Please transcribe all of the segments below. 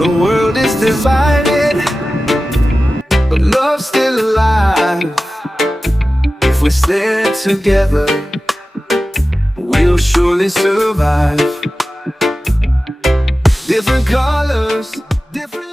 The world is divided, but love's still alive. If we stay together, we'll surely survive. Different colors, different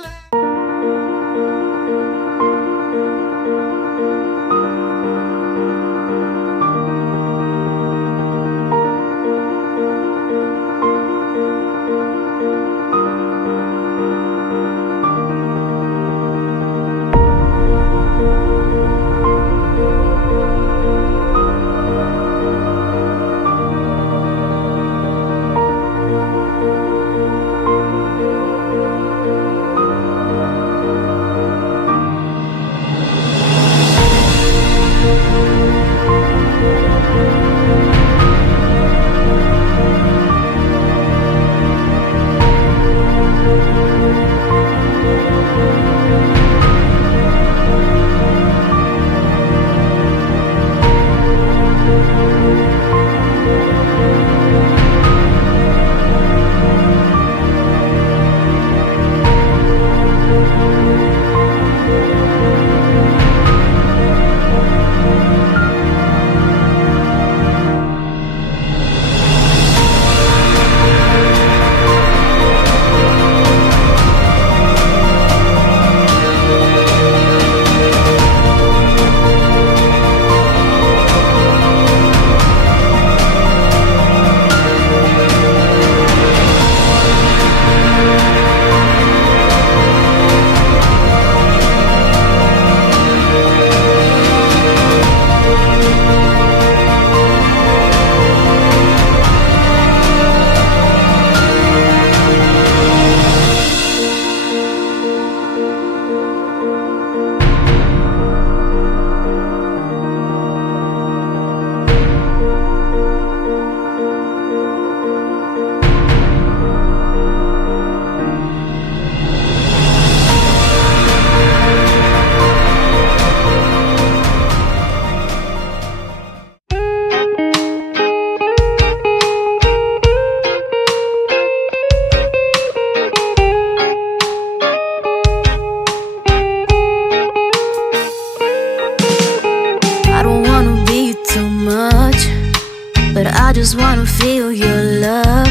I just wanna feel your love.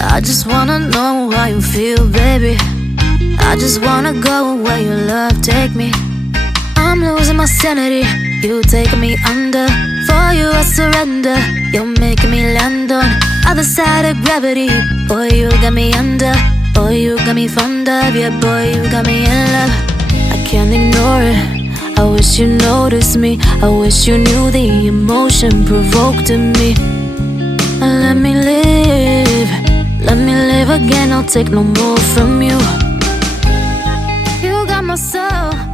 I just wanna know how you feel, baby. I just wanna go where your love take me. I'm losing my sanity, you taking me under. For you I surrender, you're making me land on other side of gravity. Boy, you got me under. Boy, you got me fond of. Yeah, boy, you got me in love. I can't ignore it. I wish you noticed me. I wish you knew the emotion provoked in me. Let me live. Let me live again. I'll take no more from you. You got my soul.